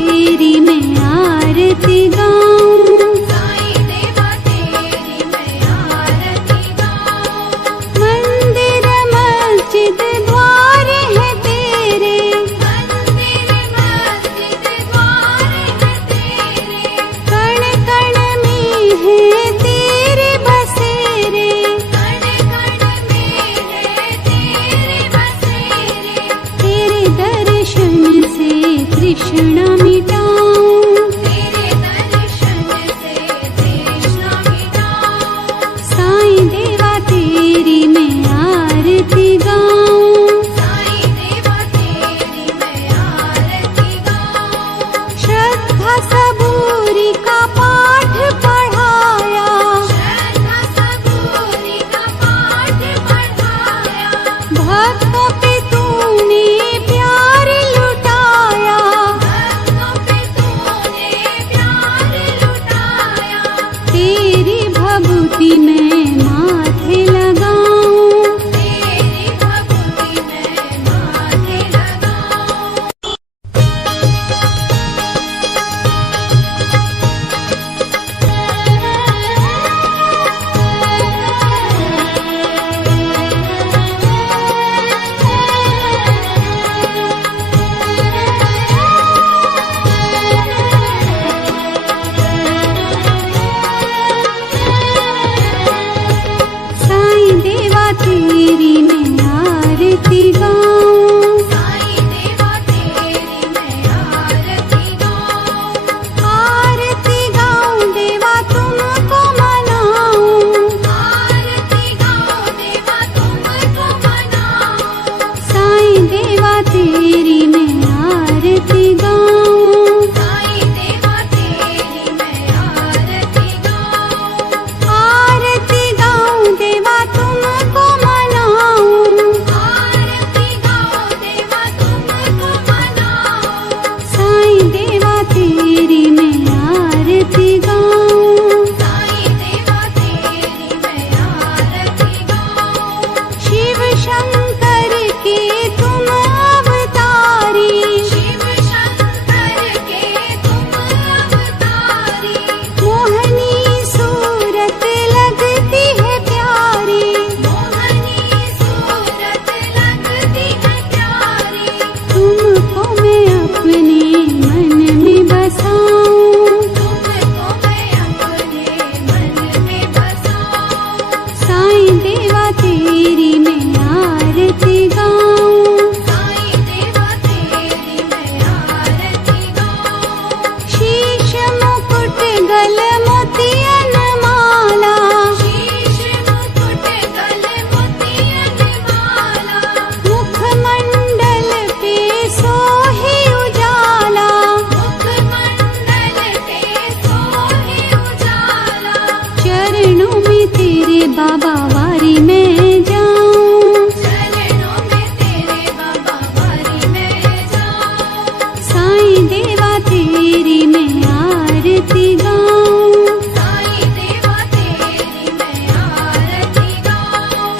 तेरी मैं आरती गाऊं, साईं देवा तेरी मैं आरती गाऊं। मंदिर मस्जिद द्वार है तेरे, मंदिर मस्जिद द्वार है तेरे, कण कण में है तेरे बसेरे, कण कण में है तेरे बसेरे। तेरे दर्शन से तृष्णा मिटाऊं, तेरे दर्शन से तृष्णा मिटाऊं। साईं देवा तेरी मैं आरती गाऊं, साईं देवा तेरी मैं आरती गाऊं। श्रद्धा सबूरी का पाठ पढ़ाया, श्रद्धा सबूरी का पाठ पढ़ाया, भक्तों पे तूने प्यार लुटाया, भक्तों पे तूने प्यार लुटाया। तेरी भभूति मैं माथे लगाऊं, तेरी भक्ति मैं माथे लगाऊं। साईं देवा तेरी मैं आरती गाऊं, साईं देवा तेरी मैं आरती गाऊं। आरती गाऊं देवा तुमको मनाऊं, आरती गाऊं देवा तुमको मनाऊं। साईं देवा तेरी मैं आरती गाऊं, साईं देवा तेरी मैं आरती गाऊं। आरती गाऊं देवा तुमको मनाऊं, आरती गाऊं देवा तुमको मनाऊं। साईं देवा तेरी मैं आरती गाऊं, साईं देवा तेरी मैं आरती गाऊं। शिव शंकर के तुम अवतारी, शिव शंकर के तुम अवतारी, मोहनी सूरत लगती है प्यारी, मोहनी सूरत लगती है प्यारी। तुमको मैं अपने मन में बसाऊं, तुमको मैं अपने मन में बसाऊं। साईं देवा तेरी मैं आरती गाऊं, साईं देवा तेरी मैं आरती गाऊं। शीश मुकुट गल मोतियन माला, शीश मुकुट गल मोतियन माला, मुखमंडल पे सोहे उजाला, मुखमंडल पे सोहे उजाला। चरणों में तेरे बाबा वारी मैं जाऊं, चरणों में तेरे बाबा वारी मैं जाऊं। साईं देवा तेरी मैं आरती गाऊं, साईं देवा तेरी मैं आरती गाऊं।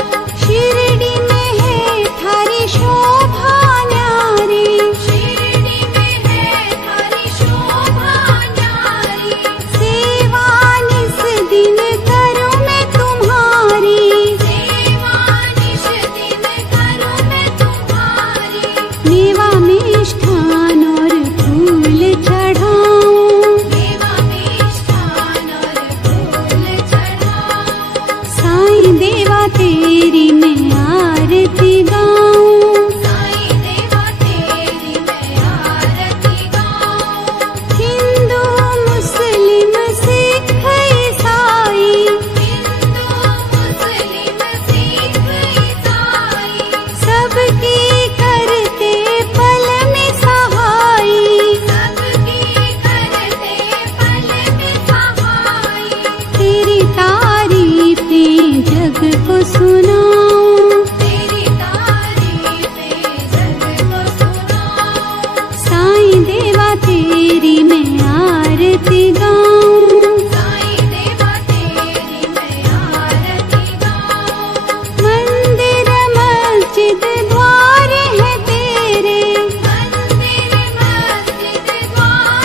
शिरडी में है थारी शोभा न्यारी, शिरडी में है थारी शोभा न्यारी, सेवा निस दिन करूं मैं तुम्हारी, सेवा निश दिन करूं मैं तुम्हारी। मेवा मिष्ठान और फूल चढ़ाऊं, देवा मिष्ठान और फूल चढ़ाऊं। साईं देवा तेरी मैं आरती गाऊं, साईं देवा तेरी मैं आरती गाऊं। हिंदू मुस्लिम सिख ईसाई, हिंदू मुस्लिम सिख ईसाई, सबकी करते पल में सहाई, सबकी करते पल में सहाई। तेरी तारीफें जग को सुनाऊं, तेरी तारीफें जग को सुनाऊं। साईं देवा तेरी मैं आरती गाऊं, साईं देवा तेरी मैं आरती गाऊं। मंदिर मस्जिद द्वार है तेरे, मंदिर मस्जिद द्वार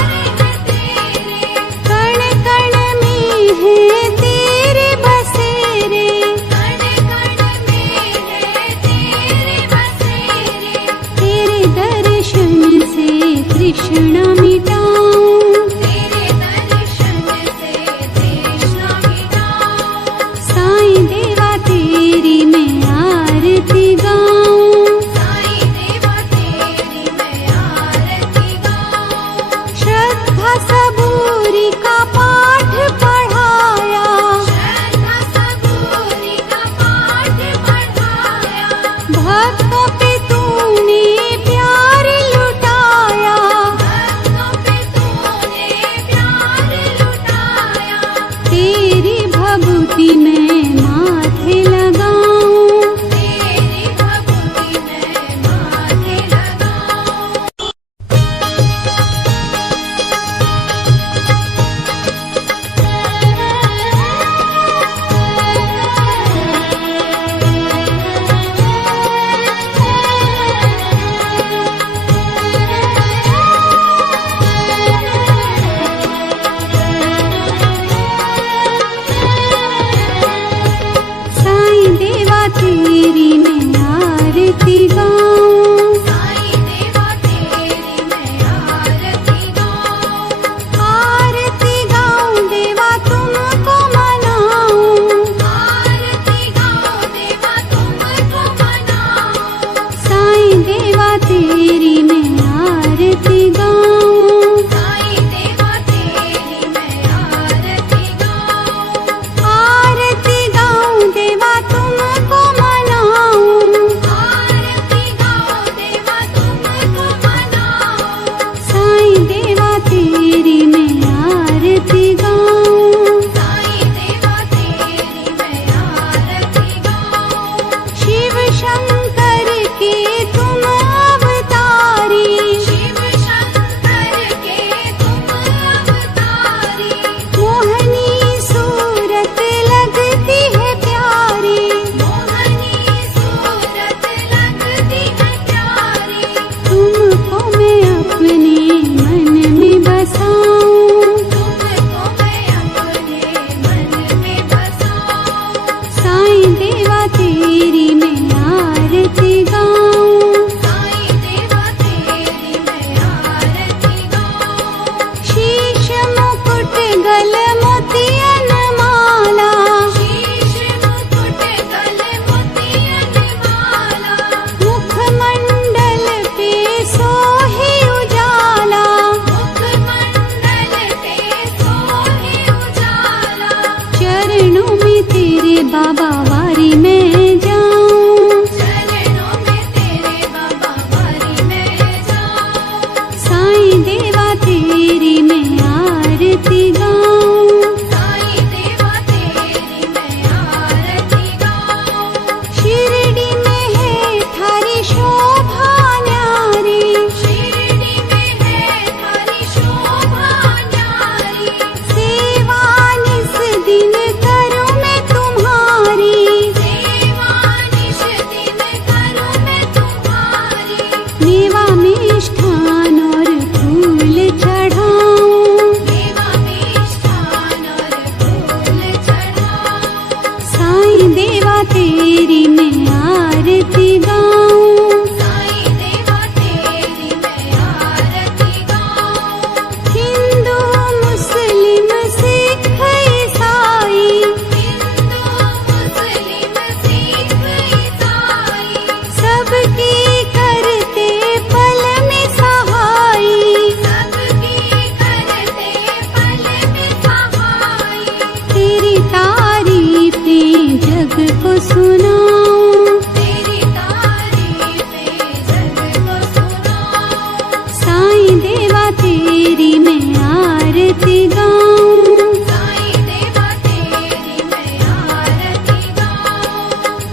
तेरी मैं आरती गाऊं। साईं देवा तेरी मैं आरती गाऊं। शिरडी में है थारी शोभा न्यारी, शिरडी में है थारी शोभा न्यारी। सेवा निस दिन करूं मैं तुम्हारी। सेवा निश दिन करूं मैं तुम्हारी। मेवा मिष्ठान और फूल चढ़ाऊं। देवा मिष्ठान और फूल चढ़ाऊं। साईं देवा तेरी मैं आरती गाऊं। साईं देवा तेरी मैं आरती गाऊं। हिंदू मुस्लिम सिख ईसाई, हिंदू मुस्लिम सिख ईसाई। सबकी करते पल में सहाई। सबकी करते पल में सहाई। तेरी तारीफें जग को सुनाऊं। तेरी तारीफें जग को सुनाऊं। साईं देवा तेरी मैं आरती गाऊं। साईं देवा तेरी मैं आरती गाऊं।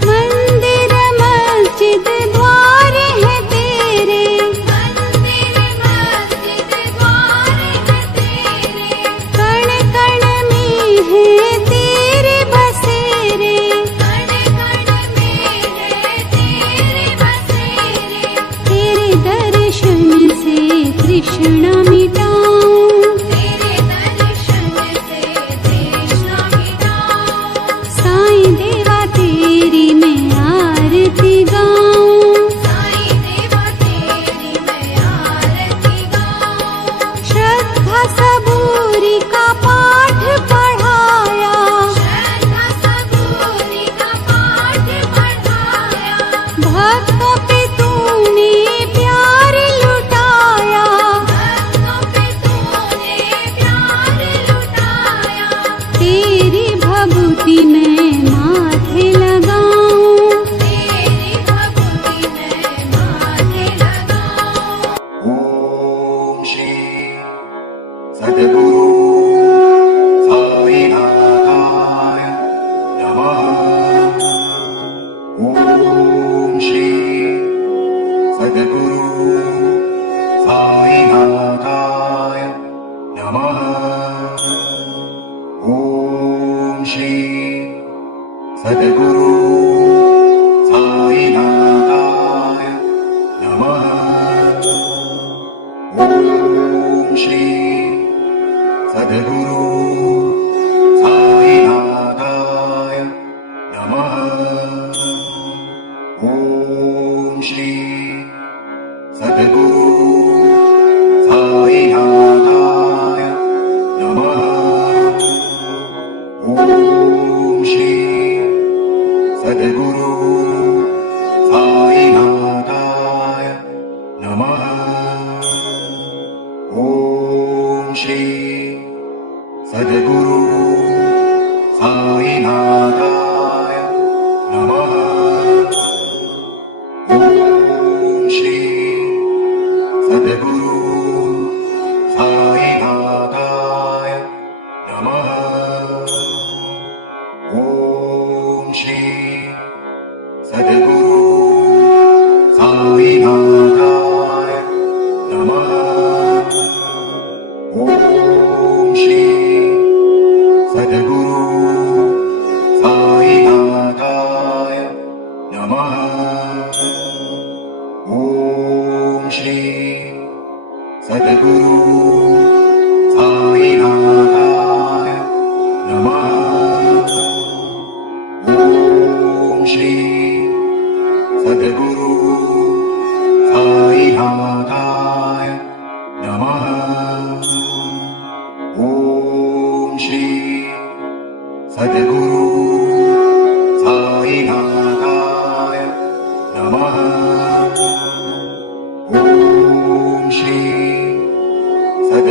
मंदिर मस्जिद द्वार है तेरे, मंदिर मस्जिद द्वार है तेरे। कण कण में है तेरे बसेरे। कण कण में है तेरे बसेरे। तेरे दर्शन से तृष्णा मिटाऊं। तेरे दर्शन से तृष्णा मिटाऊं। साईं देवा तेरी मैं आरती गाऊं। साईं देवा तेरी मैं आरती गाऊं। श्रद्धा सबूरी का पाठ पढ़ाया, श्रद्धा सबूरी का पाठ पढ़ाया। भक्तों पे तूने प्यार लुटाया। भक्तों पे तूने प्यार लुटाया। तेरी भभूति मैं माथे लगाऊं। तेरी भक्ति मैं माथे लगाऊं। ओम श्री सद्गुरु साईनाथाय नमः। ओम श्री सद्गुरु साईनाथाय नमः। ओम श्री सद्गुरु साईनाथाय नमः। ओम श्री सद्गुरु साईनाथाय नमः। ओम श्री सद्गुरु साईनाथाय नमः। ओम श्री सद्गुरु साईनाथाय नमः। ओम श्री सद्गुरु साईनाथाय नमः। ओम श्री सद्गुरु साईनाथाय नमः। ओम श्री सद्गुरु साईनाथाय नमः। ओम श्री सद्गुरु साईनाथाय नमः। ओम श्री सद्गुरु साईनाथाय नमः। ओम श्री सद्गुरु साईनाथाय नमः। ओम श्री सद्गुरु साईनाथाय नमः। ओम श्री सद्गुरु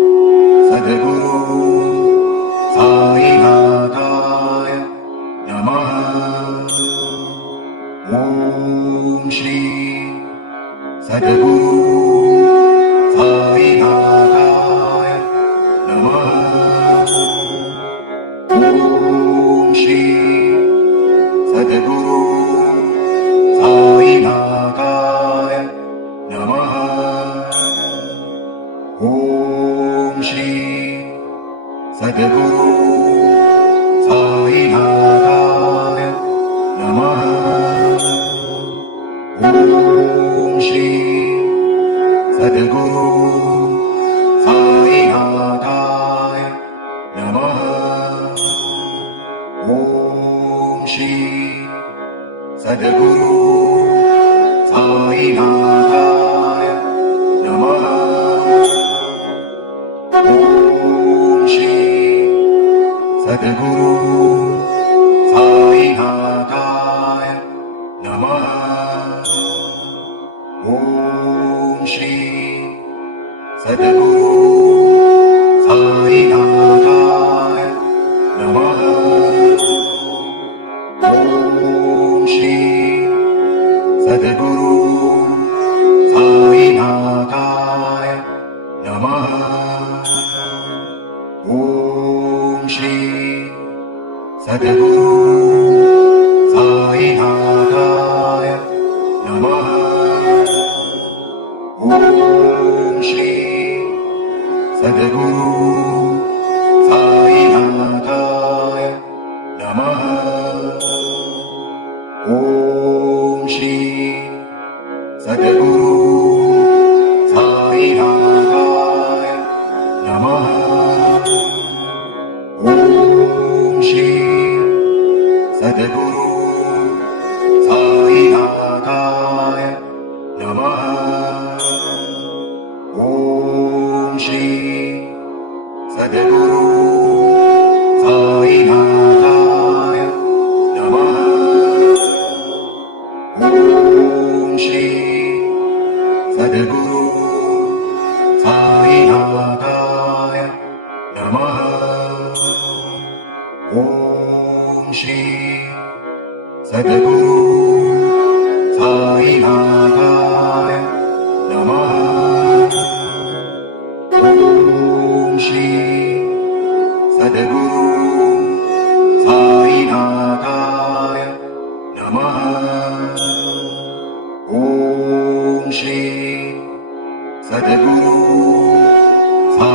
Sadhguru